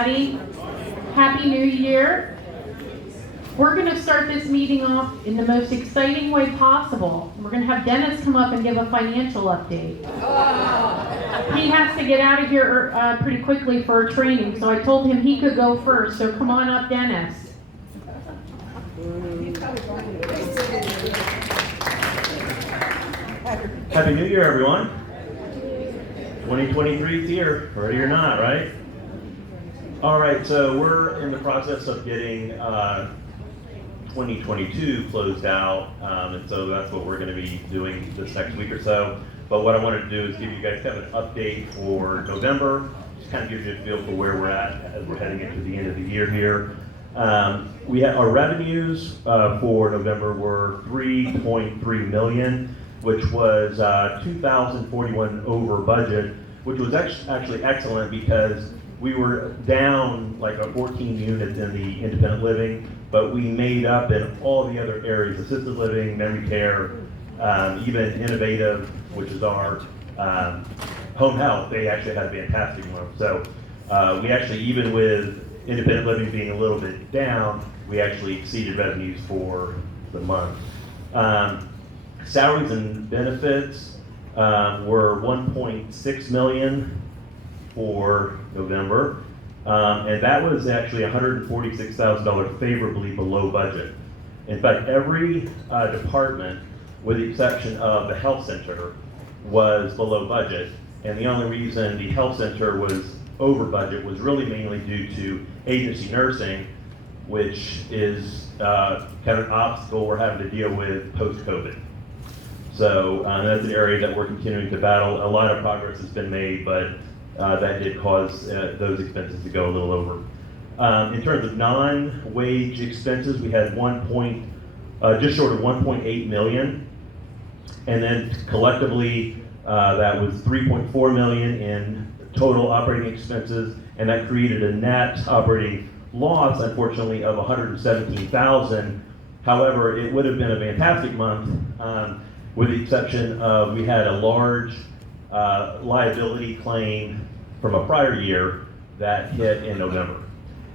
everybody. Happy New Year. We're going to start this meeting off in the most exciting way possible. We're going to have Dennis come up and give a financial update. He has to get out of here pretty quickly for a training, so I told him he could go first. So come on up, Dennis. Happy New Year, everyone. 2023 is here, ready or not, right? All right, so we're in the process of getting 2022 closed out, and so that's what we're going to be doing this next week or so. But what I wanted to do is give you guys kind of an update for November, just kind of gives you a feel for where we're at as we're heading into the end of the year here. We had our revenues for November were $3.3 million, which was 2,041 over budget, which was actually excellent because we were down like 14 units in the independent living, but we made up in all the other areas: assisted living, memory care, even innovative, which is our home health. They actually had a fantastic month. So we actually, even with independent living being a little bit down, we actually exceeded revenues for the month. Salaries and benefits were $1.6 million for November, and that was actually $146,000 favorably below budget. In fact, every department, with the exception of the health center, was below budget, and the only reason the health center was over budget was really mainly due to agency nursing, which is kind of an obstacle we're having to deal with post-COVID. So that's an area that we're continuing to battle. A lot of progress has been made, but that did cause those expenses to go a little over. In terms of non-wage expenses, we had just short of 1.8 million, and then collectively that was 3.4 million in total operating expenses, and that created a net operating loss, unfortunately, of 117,000. However, it would have been a fantastic month, with the exception of we had a large liability claim from a prior year that hit in November.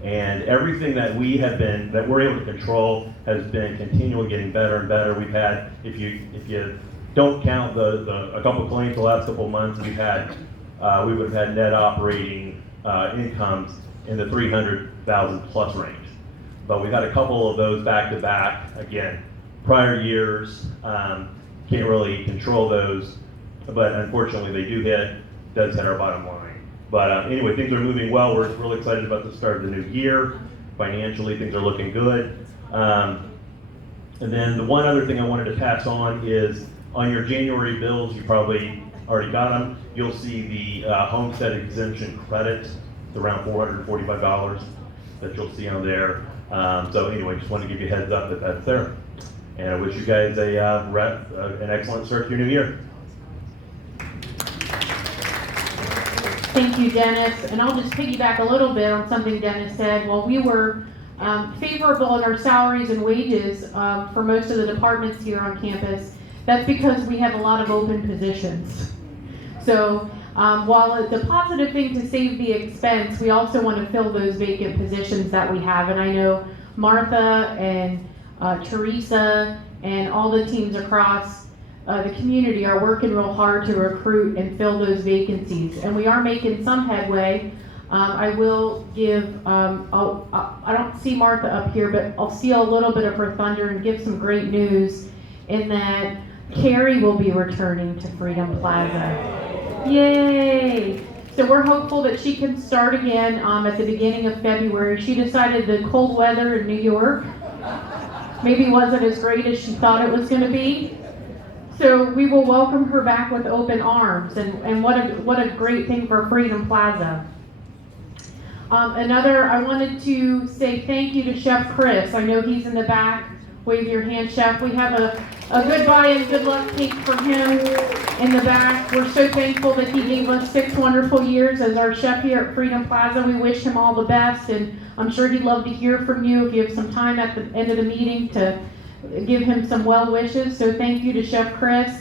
And everything that we're able to control has been continually getting better and better. We've had, if you don't count a couple claims the last couple of months, we would have had net operating incomes in the 300,000 plus range. But we've had a couple of those back to back. Again, prior years, can't really control those, but unfortunately they does hit our bottom line. But anyway, things are moving well. We're really excited about the start of the new year. Financially, things are looking good. And then the one other thing I wanted to pass on is on your January bills, you probably already got them. You'll see the homestead exemption credit. It's around $445 that you'll see on there. So anyway, just wanted to give you a heads up that that's there. And I wish you guys an excellent start to your new year. Thank you, Dennis. And I'll just piggyback a little bit on something Dennis said. While we were favorable in our salaries and wages for most of the departments here on campus, that's because we have a lot of open positions. So while it's a positive thing to save the expense, we also want to fill those vacant positions that we have. And I know Martha and Teresa and all the teams across the community are working real hard to recruit and fill those vacancies. And we are making some headway. I will give, I don't see Martha up here, but I'll steal a little bit of her thunder and give some great news in that Carrie will be returning to Freedom Plaza. Yay! So we're hopeful that she can start again at the beginning of February. She decided the cold weather in New York maybe wasn't as great as she thought it was going to be. So we will welcome her back with open arms, and what a great thing for Freedom Plaza. I wanted to say thank you to Chef Chris. I know he's in the back. Wave your hand, Chef. We have a goodbye and good luck cake for him in the back. We're so thankful that he gave us 6 wonderful years as our chef here at Freedom Plaza. We wish him all the best, and I'm sure he'd love to hear from you if you have some time at the end of the meeting to give him some well wishes. So thank you to Chef Chris.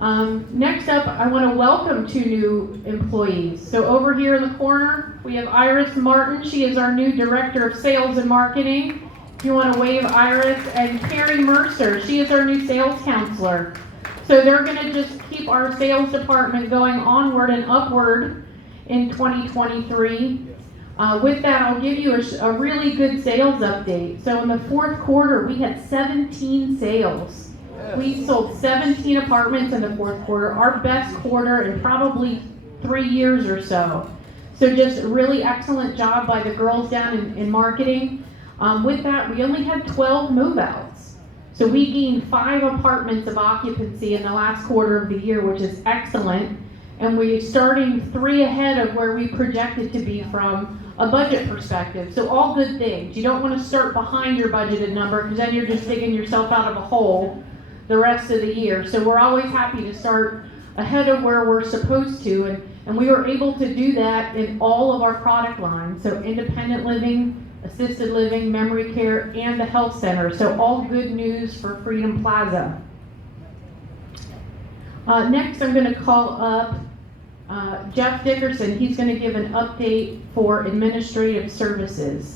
Next up, I want to welcome 2 new employees. So over here in the corner, we have Iris Martin. She is our new Director of Sales and Marketing. If you want to wave, Iris. And Carrie Mercer, she is our new Sales Counselor. So they're going to just keep our sales department going onward and upward in 2023. With that, I'll give you a really good sales update. So in the 4th quarter, we had 17 sales. We sold 17 apartments in the 4th quarter, our best quarter in probably 3 years or so. So just a really excellent job by the girls down in marketing. With that, we only had 12 move-outs. So we gained 5 apartments of occupancy in the last quarter of the year, which is excellent. And we're starting 3 ahead of where we projected to be from a budget perspective. So all good things. You don't want to start behind your budgeted number because then you're just digging yourself out of a hole the rest of the year. So we're always happy to start ahead of where we're supposed to, and we were able to do that in all of our product lines. So independent living, assisted living, memory care, and the health center. So all good news for Freedom Plaza. Next, I'm going to call up Jeff Dickerson. He's going to give an update for administrative services.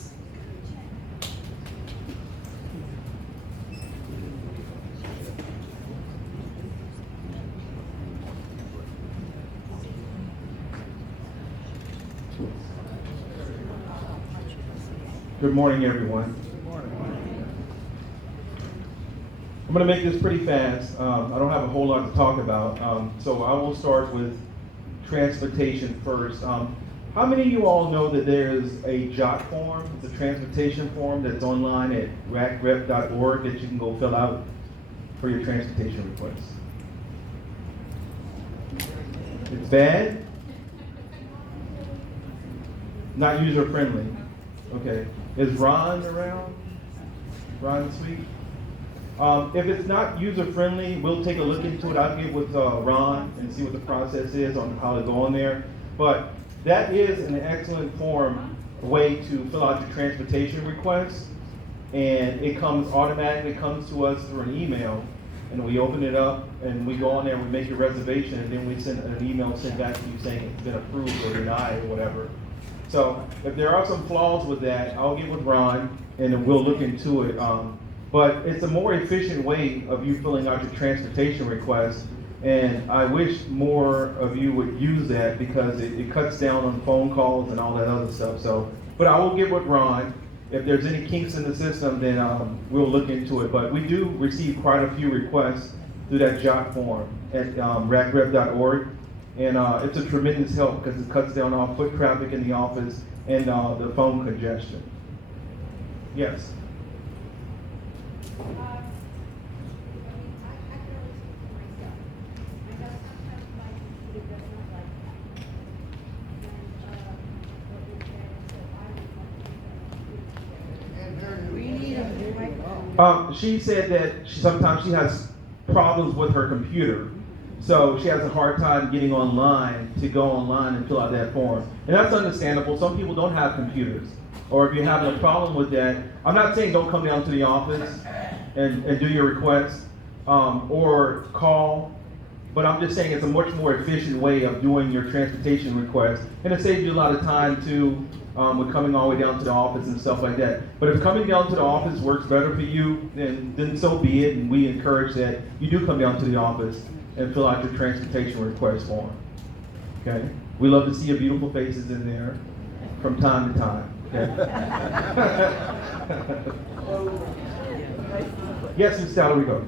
Good morning, everyone. I'm going to make this pretty fast. I don't have a whole lot to talk about, so I will start with transportation first. How many of you all know that there's a JOT form, it's a transportation form that's online at racrep.org that you can go fill out for your transportation requests? It's bad? Not user-friendly. Okay. Is Ron around? Ron Sweet? If it's not user-friendly, we'll take a look into it. I'll get with Ron and see what the process is on how to go on there. But that is an excellent way to fill out your transportation request. And it comes automatically, comes to us through an email. And we open it up and we go on there and we make your reservation, and then we send an email sent back to you saying it's been approved or denied or whatever. So if there are some flaws with that, I'll get with Ron and then we'll look into it. But it's a more efficient way of you filling out your transportation request, and I wish more of you would use that because it cuts down on phone calls and all that other stuff. So, but I will get with Ron. If there's any kinks in the system, then we'll look into it. But we do receive quite a few requests through that JOT form at racrep.org. And it's a tremendous help because it cuts down on foot traffic in the office and the phone congestion. Yes. She said that sometimes she has problems with her computer. So she has a hard time getting online to go online and fill out that form. And that's understandable. Some people don't have computers. Or if you're having a problem with that, I'm not saying don't come down to the office and do your request or call, but I'm just saying it's a much more efficient way of doing your transportation request. And it saves you a lot of time too with coming all the way down to the office and stuff like that. But if coming down to the office works better for you, then so be it. And we encourage that you do come down to the office and fill out your transportation request form. Okay? We love to see your beautiful faces in there from time to time. Okay? Yes, Mr. Talarico.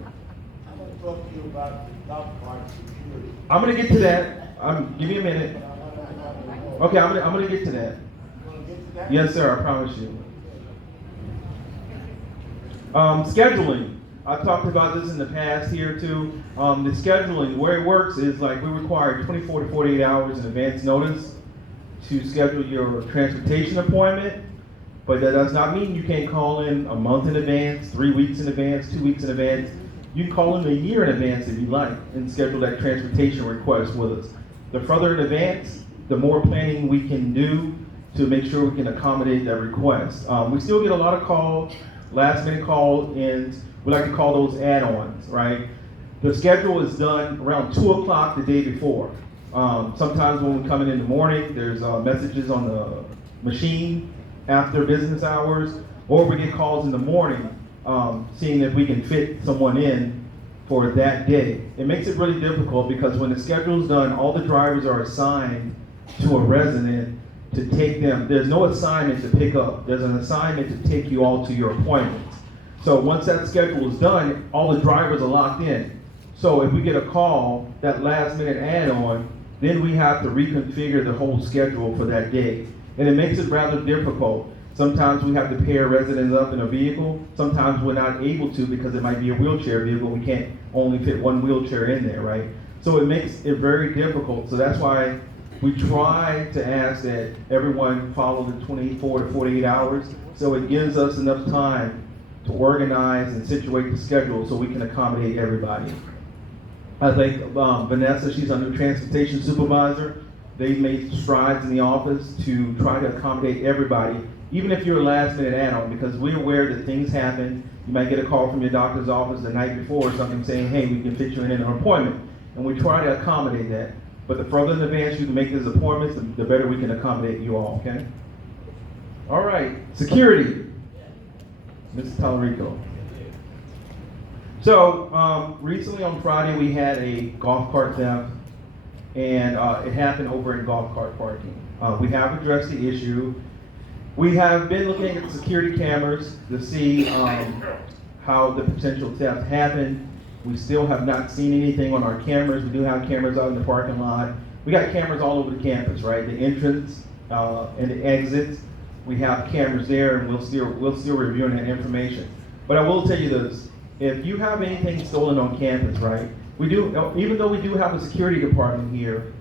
I'm going to talk to you about golf cart security. I'm going to get to that. Give me a minute. Okay, I'm going to get to that. You want to get to that? Yes, sir, I promise you. Scheduling. I've talked about this in the past here too. The scheduling, where it works is like we require 24 to 48 hours in advance notice to schedule your transportation appointment, but that does not mean you can't call in a month in advance, 3 weeks in advance, 2 weeks in advance. You can call in a year in advance if you like and schedule that transportation request with us. The further in advance, the more planning we can do to make sure we can accommodate that request. We still get a lot of calls, last minute calls, and we like to call those add-ons, right? The schedule is done around 2 o'clock the day before. Sometimes when we come in the morning, there's messages on the machine after business hours, or we get calls in the morning, seeing if we can fit someone in for that day. It makes it really difficult because when the schedule's done, all the drivers are assigned to a resident to take them. There's no assignment to pick up. There's an assignment to take you all to your appointments. So once that schedule is done, all the drivers are locked in. So if we get a call, that last minute add-on, then we have to reconfigure the whole schedule for that day. And it makes it rather difficult. Sometimes we have to pair residents up in a vehicle. Sometimes we're not able to because it might be a wheelchair vehicle. We can't only fit one wheelchair in there, right? So it makes it very difficult. So that's why we try to ask that everyone follow the 24 to 48 hours. So it gives us enough time to organize and situate the schedule so we can accommodate everybody. I think Vanessa, she's our new transportation supervisor. They've made strides in the office to try to accommodate everybody, even if you're a last minute add-on, because we're aware that things happen. You might get a call from your doctor's office the night before or something saying, hey, we can fit you in an appointment. And we try to accommodate that. But the further in advance you can make these appointments, the better we can accommodate you all, okay? All right, security. Mr. Tallarico. So, recently on Friday, we had a golf cart theft, and it happened over in golf cart parking. We have addressed the issue. We have been looking at security cameras to see how the potential theft happened. We still have not seen anything on our cameras. We do have cameras out in the parking lot. We got cameras all over the campus, right? The entrance and the exits. We have cameras there, and we'll still reviewing that information. But I will tell you this: if you have anything stolen on campus, right? We do, even though we do have a security department here,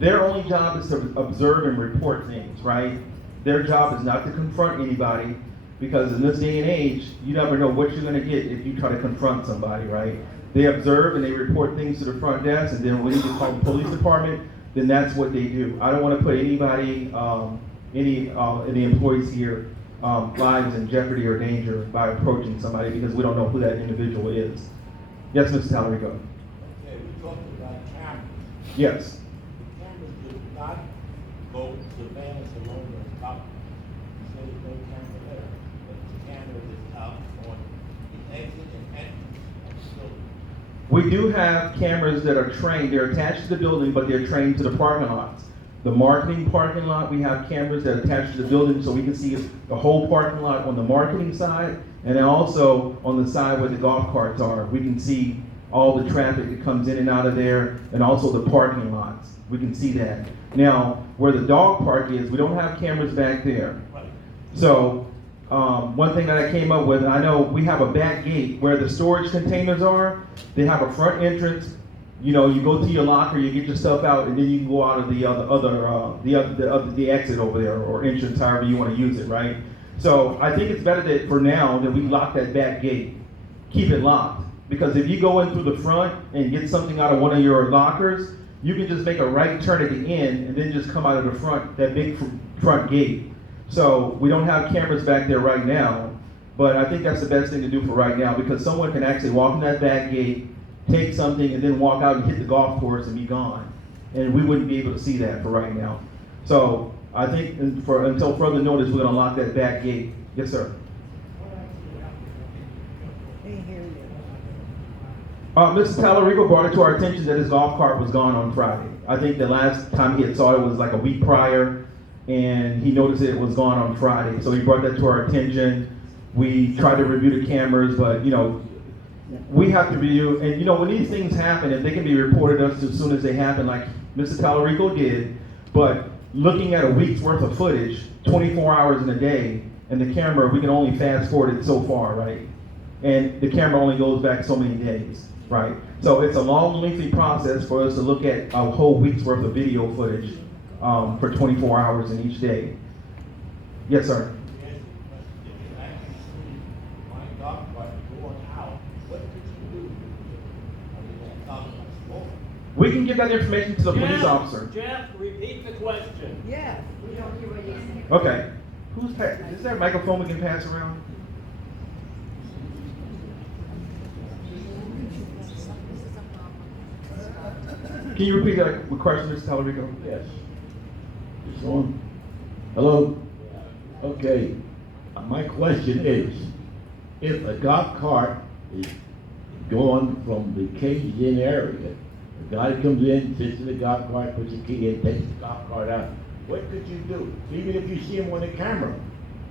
their only job is to observe and report things, right? Their job is not to confront anybody, because in this day and age, you never know what you're going to get if you try to confront somebody, right? They observe and they report things to the front desk, and then when you call the police department, then that's what they do. I don't want to put anybody, any of the employees here, lives in jeopardy or danger by approaching somebody, because we don't know who that individual is. Yes, Mr. Tallarico. Okay, we talked about cameras. Yes. The cameras did not go surveillance along the top. You said there's no camera there, but the camera is out on the exit and entrance of the building. We do have cameras that are trained. They're attached to the building, but they're trained to the parking lots. The marketing parking lot, we have cameras that are attached to the building, so we can see the whole parking lot on the marketing side, and then also on the side where the golf carts are. We can see all the traffic that comes in and out of there, and also the parking lots. We can see that. Now, where the dog park is, we don't have cameras back there. So, one thing that I came up with, I know we have a back gate where the storage containers are. They have a front entrance. You know, you go to your locker, you get your stuff out, and then you can go out of the exit over there, or entrance, however you want to use it, right? So I think it's better that for now that we lock that back gate, keep it locked, because if you go in through the front and get something out of one of your lockers, you can just make a right turn at the end and then just come out of the front, that big front gate. So we don't have cameras back there right now, but I think that's the best thing to do for right now, because someone can actually walk in that back gate, take something, and then walk out and hit the golf course and be gone. And we wouldn't be able to see that for right now. So I think until further notice, we're gonna lock that back gate. Yes, sir. Mr. Tallarico brought it to our attention that his golf cart was gone on Friday. I think the last time he had saw it was like a week prior, and he noticed that it was gone on Friday. So he brought that to our attention. We tried to review the cameras, but you know, we have to review, and you know, when these things happen, if they can be reported us as soon as they happen, like Mr. Tallarico did, but looking at a week's worth of footage, 24 hours in a day, and the camera, we can only fast forward it so far, right? And the camera only goes back so many days, right? So it's a long, lengthy process for us to look at a whole week's worth of video footage for 24 hours in each day. Yes, sir. We can give that information to the police officer. Jeff, repeat the question. Yeah. Okay. Is there a microphone we can pass around? Can you repeat that question, Mr. Talarico? Yes. It's on. Hello? Okay. My question is, if a golf cart is going from the caged-in area, the guy comes in, sits in the golf cart, puts the key in, takes the golf cart out, what could you do? Even if you see him on the camera,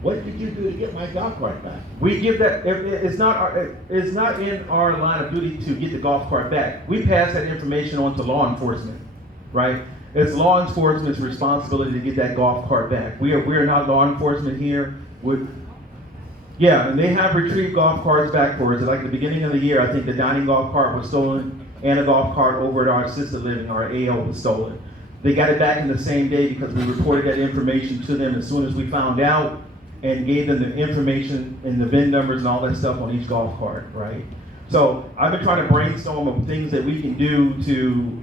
what could you do to get my golf cart back? We give that, it's not in our line of duty to get the golf cart back. We pass that information on to law enforcement, right? It's law enforcement's responsibility to get that golf cart back. We are not law enforcement here. Yeah, and they have retrieved golf carts back for us. Like at the beginning of the year, I think the dining golf cart was stolen and a golf cart over at our assisted living, our AO, was stolen. They got it back in the same day because we reported that information to them as soon as we found out and gave them the information and the VIN numbers and all that stuff on each golf cart, right? So I've been trying to brainstorm of things that we can do to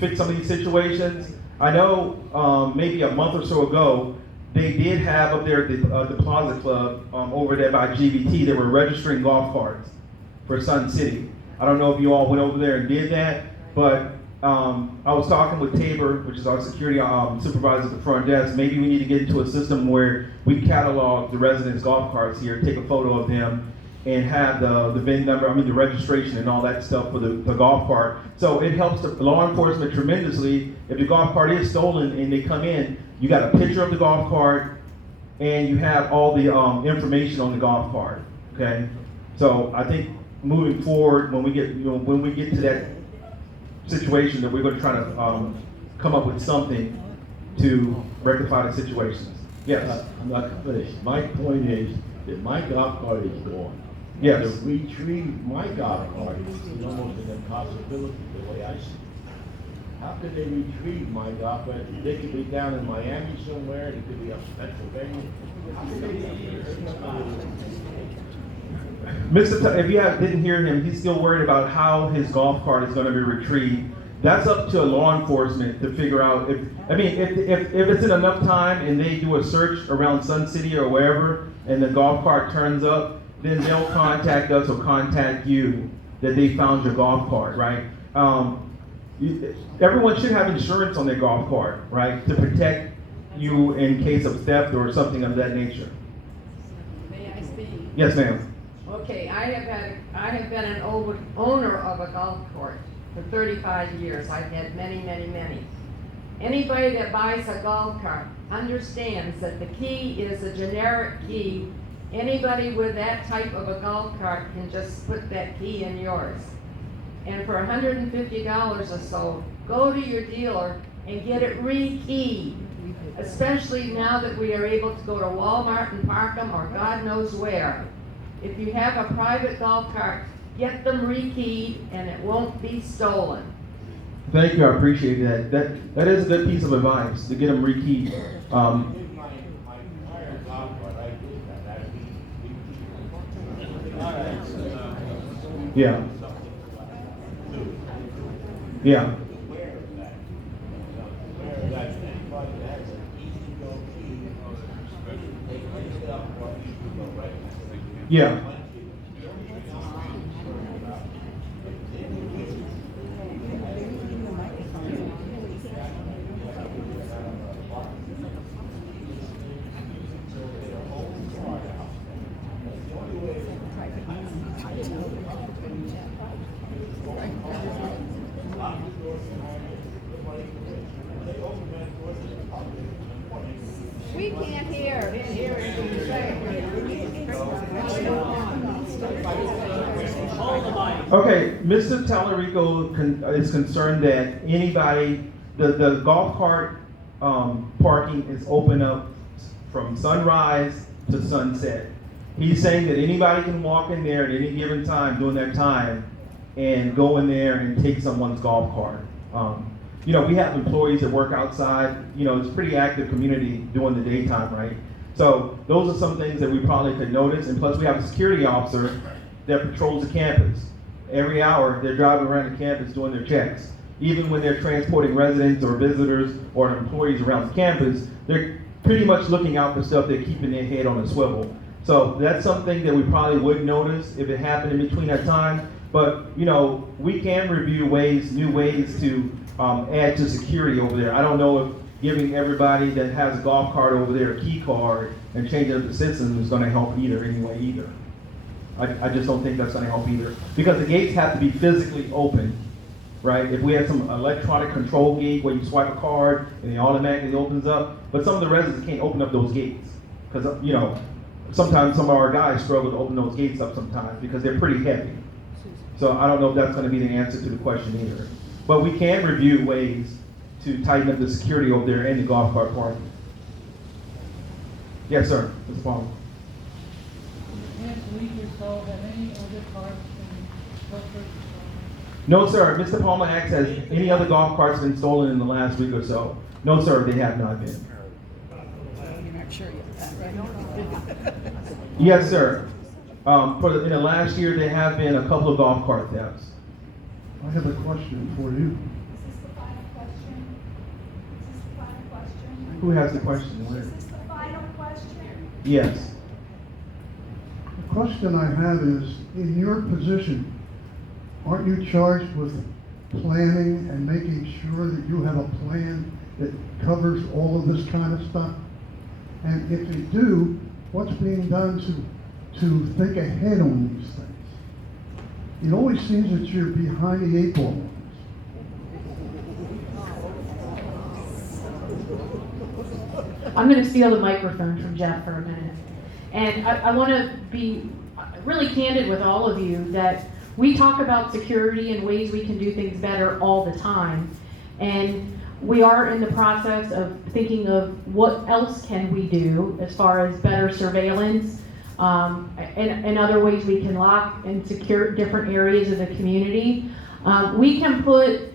fix some of these situations. I know maybe a month or so ago, they did have up there at the Plaza Club over there by GBT, they were registering golf carts for Sun City. I don't know if you all went over there and did that, but I was talking with Tabor, which is our security supervisor at the front desk. Maybe we need to get into a system where we catalog the residents' golf carts here, take a photo of them, and have the VIN number, the registration and all that stuff for the golf cart. So it helps the law enforcement tremendously. If the golf cart is stolen and they come in, you got a picture of the golf cart and you have all the information on the golf cart, okay? So I think moving forward, when we get to that situation, that we're going to try to come up with something to rectify the situations. Yes. I'm not finished. My point is that my golf cart is gone. Yes. To retrieve my golf cart is almost an impossibility the way I see it. How could they retrieve my golf cart? They could be down in Miami somewhere, it could be up in Pennsylvania. How could they If you didn't hear him, he's still worried about how his golf cart is going to be retrieved. That's up to law enforcement to figure out if it's in enough time and they do a search around Sun City or wherever and the golf cart turns up, then they'll contact us or contact you that they found your golf cart, right? Everyone should have insurance on their golf cart, right? To protect you in case of theft or something of that nature. May I speak? Yes, ma'am. Okay, I have been an owner of a golf cart for 35 years. I've had many. Anybody that buys a golf cart understands that the key is a generic key. Anybody with that type of a golf cart can just put that key in yours. And for $150 or so, go to your dealer and get it re-keyed. Especially now that we are able to go to Walmart and park them or God knows where. If you have a private golf cart, get them re-keyed and it won't be stolen. Thank you, I appreciate that. That is a good piece of advice, to get them re-keyed. With my prior golf cart, I did that. Yeah. Yeah. Aware of that. Aware that anybody that has an easy go key, they can set up for easy go, right? Yeah. We can't hear anything you say. Hold the mic. Okay, Mr. Talarico is concerned that anybody, the golf cart parking is open up from sunrise to sunset. He's saying that anybody can walk in there at any given time during that time and go in there and take someone's golf cart. We have employees that work outside. It's a pretty active community during the daytime, right? So those are some things that we probably could notice. And plus, we have a security officer that patrols the campus. Every hour, they're driving around the campus doing their checks. Even when they're transporting residents or visitors or employees around the campus, they're pretty much looking out for stuff. They're keeping their head on a swivel. So that's something that we probably would notice if it happened in between that time. But, you know, we can review new ways to add to security over there. I don't know if giving everybody that has a golf cart over there a key card and changing up the system is gonna help either. I just don't think that's gonna help either. Because the gates have to be physically open, right? If we had some electronic control gate where you swipe a card and it automatically opens up, but some of the residents can't open up those gates. Because, you know, sometimes some of our guys struggle to open those gates up sometimes because they're pretty heavy. So I don't know if that's gonna be the answer to the question either. But we can review ways to tighten up the security over there in the golf cart parking. Yes, sir, Mr. Palmer. Can't we resolve that any other carts and truckers? No, sir, Mr. Palmer asks, has any other golf carts been stolen in the last week or so? No, sir, they have not been. Yes, sir. In the last year, there have been a couple of golf cart thefts. I have a question for you. Is this the final question? Is this the final question? Who has the question? Is this the final question? Yes. The question I have is, in your position, aren't you charged with planning and making sure that you have a plan that covers all of this kind of stuff? And if you do, what's being done to think ahead on these things? It always seems that you're behind the eight ball. I'm going to steal the microphone from Jeff for a minute. And I want to be really candid with all of you that we talk about security and ways we can do things better all the time. And we are in the process of thinking of what else can we do as far as better surveillance and other ways we can lock and secure different areas of the community. We can put,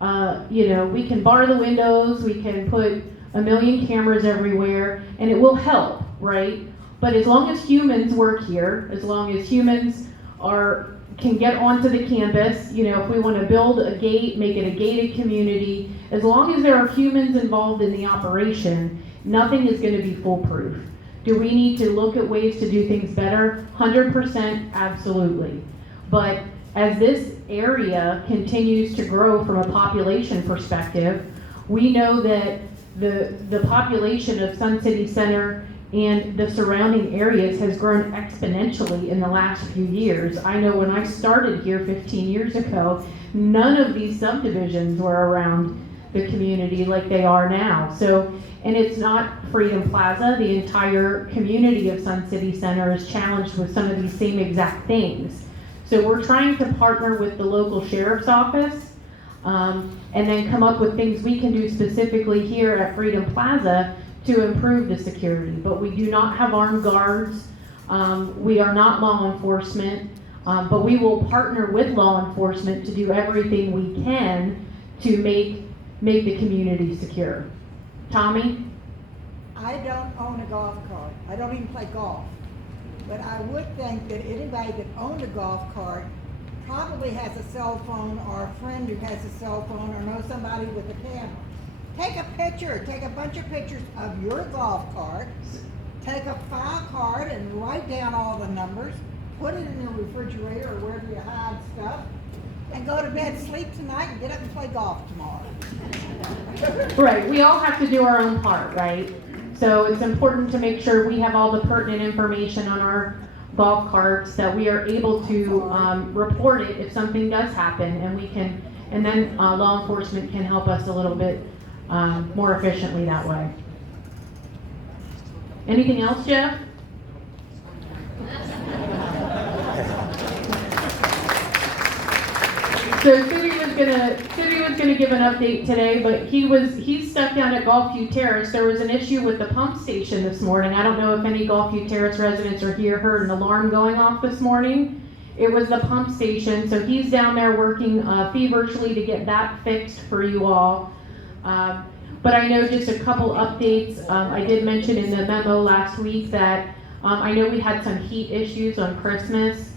we can bar the windows, we can put a million cameras everywhere, and it will help, right? But as long as humans work here, as long as humans can get onto the campus, if we want to build a gate, make it a gated community, as long as there are humans involved in the operation, nothing is going to be foolproof. Do we need to look at ways to do things better? 100%, absolutely. But as this area continues to grow from a population perspective, we know that the population of Sun City Center and the surrounding areas has grown exponentially in the last few years. I know when I started here 15 years ago, none of these subdivisions were around the community like they are now. So, and it's not Freedom Plaza. The entire community of Sun City Center is challenged with some of these same exact things. So we're trying to partner with the local sheriff's office and then come up with things we can do specifically here at Freedom Plaza to improve the security. But we do not have armed guards. We are not law enforcement, but we will partner with law enforcement to do everything we can to make the community secure. Tommy? I don't own a golf cart. I don't even play golf. But I would think that anybody that owned a golf cart probably has a cell phone or a friend who has a cell phone or knows somebody with a camera. Take a picture, take a bunch of pictures of your golf cart, take a file card and write down all the numbers, put it in your refrigerator or wherever you hide stuff, and go to bed, sleep tonight, and get up and play golf tomorrow. Right, we all have to do our own part, right? So it's important to make sure we have all the pertinent information on our golf carts, that we are able to report it if something does happen, and then law enforcement can help us a little bit more efficiently that way. Anything else, Jeff? So Sibby was gonna give an update today, but he's stuck down at Golfview Terrace. There was an issue with the pump station this morning. I don't know if any Golfview Terrace residents are here heard an alarm going off this morning. It was the pump station, so he's down there working feverishly to get that fixed for you all. But I know just a couple updates. I did mention in the memo last week that I know we had some heat issues on Christmas.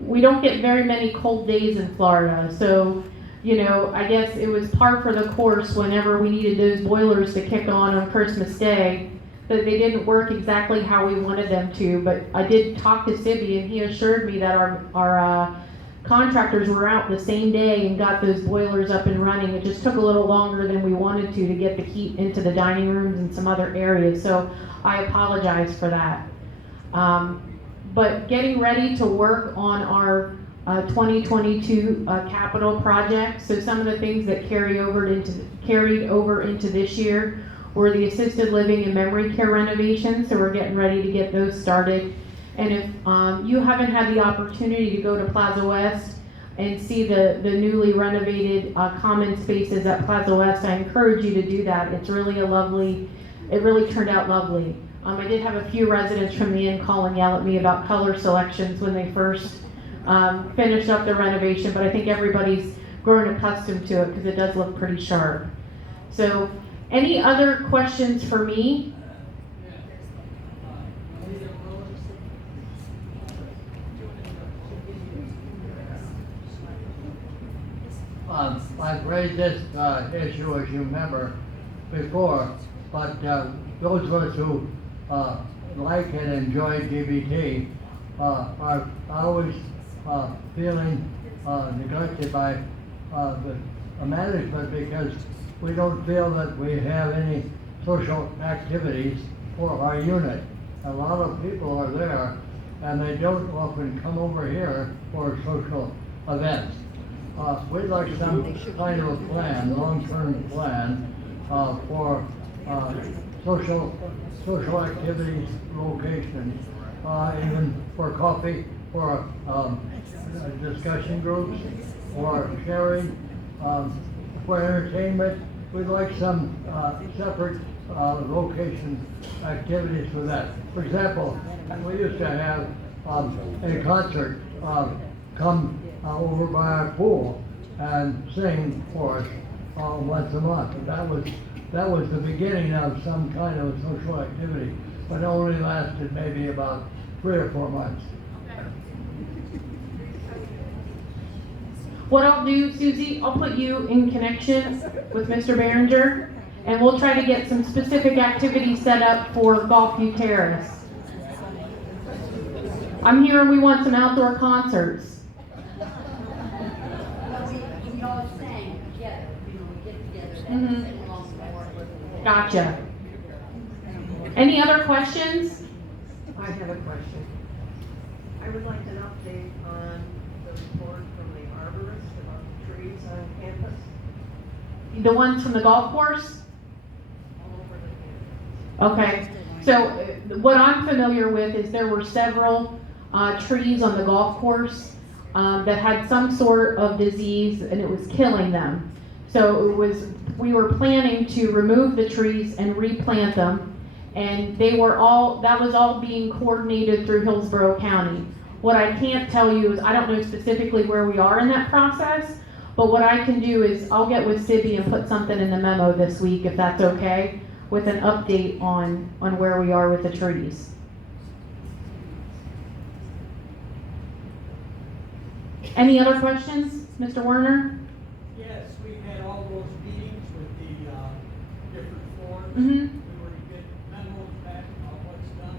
We don't get very many cold days in Florida, so I guess it was par for the course whenever we needed those boilers to kick on Christmas Day, that they didn't work exactly how we wanted them to. But I did talk to Sibby, and he assured me that our contractors were out the same day and got those boilers up and running. It just took a little longer than we wanted to get the heat into the dining rooms and some other areas, so I apologize for that. But getting ready to work on our 2022 capital projects. So some of the things that carried over into this year were the assisted living and memory care renovations. So we're getting ready to get those started. And if you haven't had the opportunity to go to Plaza West and see the newly renovated common spaces at Plaza West, I encourage you to do that. It's really it really turned out lovely. I did have a few residents from the inn call and yell at me about color selections when they first finished up the renovation, but I think everybody's grown accustomed to it because it does look pretty sharp. So, any other questions for me? I've raised this issue, as you remember, before, but those of us who like and enjoy DBT are always feeling neglected by the management because we don't feel that we have any social activities for our unit. A lot of people are there and they don't often come over here for social events. We'd like some kind of a plan, long-term plan for social activities, locations, even for coffee, for discussion groups, for sharing, for entertainment. We'd like some separate location activities for that. For example, we used to have a concert come over by our pool and sing for us once a month. And that was the beginning of some kind of social activity, but it only lasted maybe about 3 or 4 months. What I'll do, Susie, I'll put you in connection with Mr. Behringer, and we'll try to get some specific activities set up for Golfview Terrace. I'm hearing we want some outdoor concerts. We all sang together, we get together, Mhm. and sing along more. Gotcha. Any other questions? I have a question. I would like an update on the report from the arborist about the trees on campus, The ones from the golf course? all over the campus. Okay. So what I'm familiar with is there were several trees on the golf course that had some sort of disease and it was killing them. So we were planning to remove the trees and replant them, and that was all being coordinated through Hillsborough County. What I can't tell you is I don't know specifically where we are in that process, but what I can do is I'll get with Sibby and put something in the memo this week, if that's okay, with an update on where we are with the trees. Any other questions, Mr. Werner? Yes, we had all those meetings with the different forums. Mm-hmm. We were to get memos back on what's done,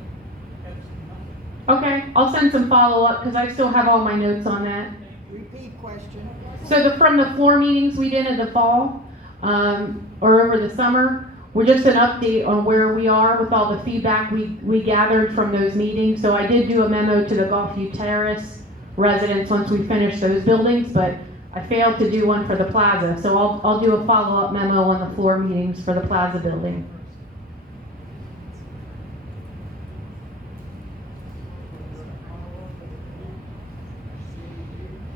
kept some nothing. Okay, I'll send some follow-up because I still have all my notes on that. Repeat question. So from the floor meetings we did in the fall, or over the summer, we're just an update on where we are with all the feedback we gathered from those meetings. So I did do a memo to the Golfview Terrace residents once we finished those buildings, but I failed to do one for the plaza. So I'll do a follow-up memo on the floor meetings for the plaza building.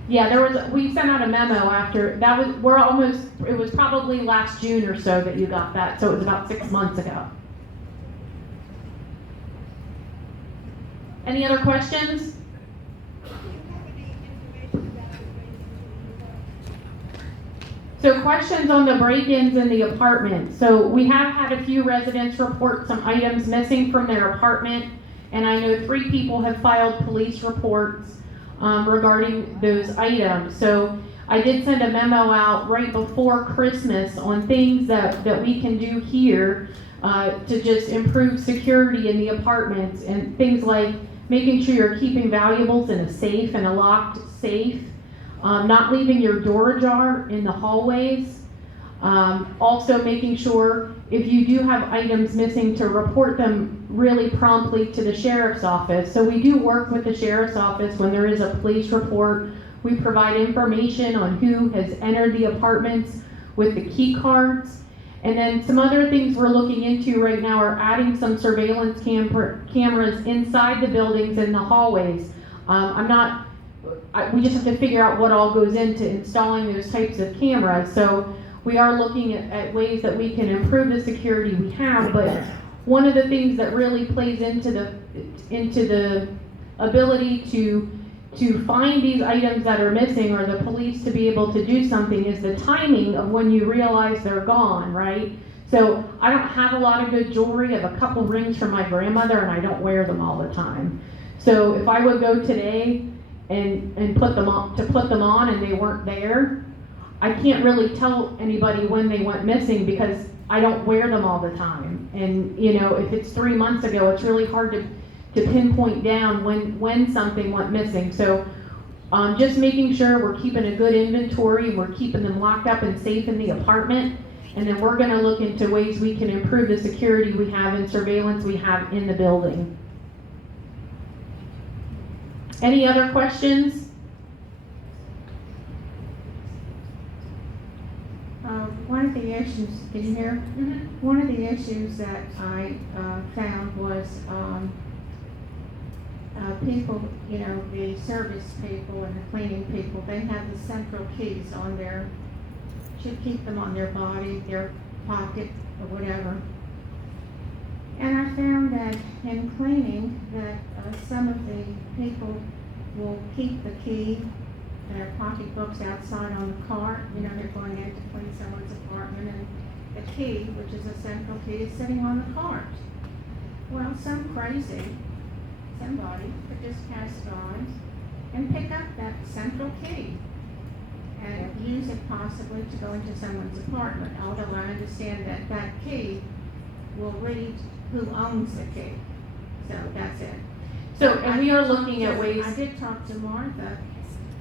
Yeah, we sent out a memo after, it was probably last June or so that you got that, so it was about 6 months ago. Any other questions? So questions on the break-ins in the apartment. So we have had a few residents report some items missing from their apartment, and I know 3 people have filed police reports regarding those items. So I did send a memo out right before Christmas on things that we can do here to just improve security in the apartments, and things like making sure you're keeping valuables in a safe and a locked safe. not leaving your door ajar in the hallways. Also making sure if you do have items missing to report them really promptly to the sheriff's office. So we do work with the sheriff's office when there is a police report. We provide information on who has entered the apartments with the key cards. And then some other things we're looking into right now are adding some surveillance cameras inside the buildings and the hallways. We just have to figure out what all goes into installing those types of cameras. So we are looking at ways that we can improve the security we have, but one of the things that really plays into the ability to find these items that are missing or the police to be able to do something is the timing of when you realize they're gone, right? So I don't have a lot of good jewelry. I have a couple rings from my grandmother and I don't wear them all the time. So if I would go today and put them on and they weren't there, I can't really tell anybody when they went missing because I don't wear them all the time. And you know, if it's 3 months ago, it's really hard to pinpoint down when something went missing. So just making sure we're keeping a good inventory, we're keeping them locked up and safe in the apartment, and then we're gonna look into ways we can improve the security we have and surveillance we have in the building. Any other questions? One of the issues, can you hear? Mm-hmm. One of the issues that I found was people, you know, the service people and the cleaning people, they have the central keys on their, should keep them on their body, their pocket, or whatever. And I found that in cleaning, that some of the people will keep the key in their pocketbooks outside on the cart. You know, they're going in to clean someone's apartment, and the key, which is a central key, is sitting on the cart. Well, somebody could just pass by and pick up that central key and use it possibly to go into someone's apartment, although I understand that that key will read who owns the key. So that's it. So, and we are looking at ways. I did talk to Martha,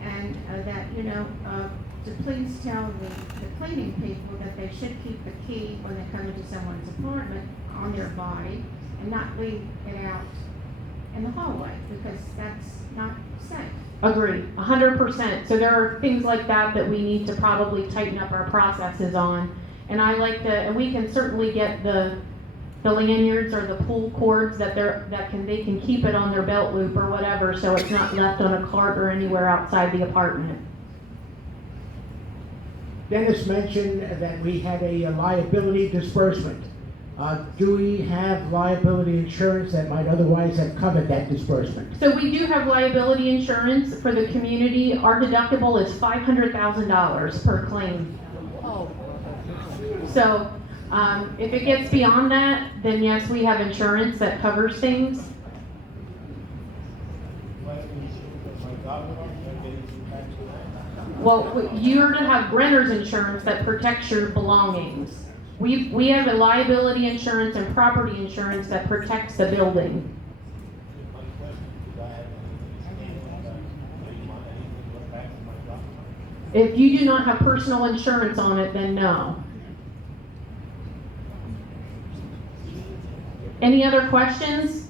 and that, you know, to please tell the cleaning people that they should keep the key when they come into someone's apartment on their body and not leave it out in the hallway, because that's not safe. Agree, 100%. So there are things like that that we need to probably tighten up our processes on. And I like and we can certainly get the lanyards or the pull cords that they can keep it on their belt loop or whatever, so it's not left on a cart or anywhere outside the apartment. Dennis mentioned that we had a liability disbursement. Do we have liability insurance that might otherwise have covered that disbursement? So we do have liability insurance for the community. Our deductible is $500,000 per claim. So if it gets beyond that, then yes, we have insurance that covers things. Well, you're to have renter's insurance that protects your belongings. We have a liability insurance and property insurance that protects the building. If you do not have personal insurance on it, then no. Any other questions?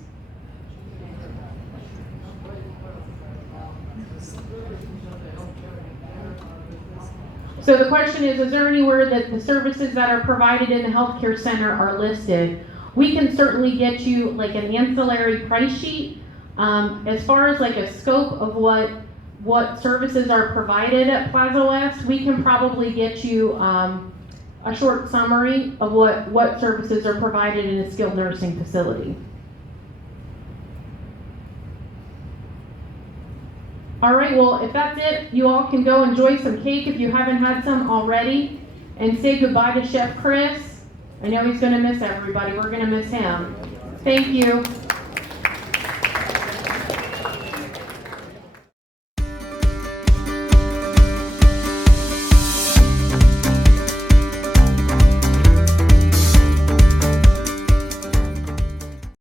So the question is there anywhere that the services that are provided in the healthcare center are listed? We can certainly get you like an ancillary price sheet. As far as like a scope of what services are provided at Plaza West, we can probably get you a short summary of what services are provided in a skilled nursing facility. All right, well, if that's it, you all can go enjoy some cake if you haven't had some already, and say goodbye to Chef Chris. I know he's gonna miss everybody. We're gonna miss him. Thank you.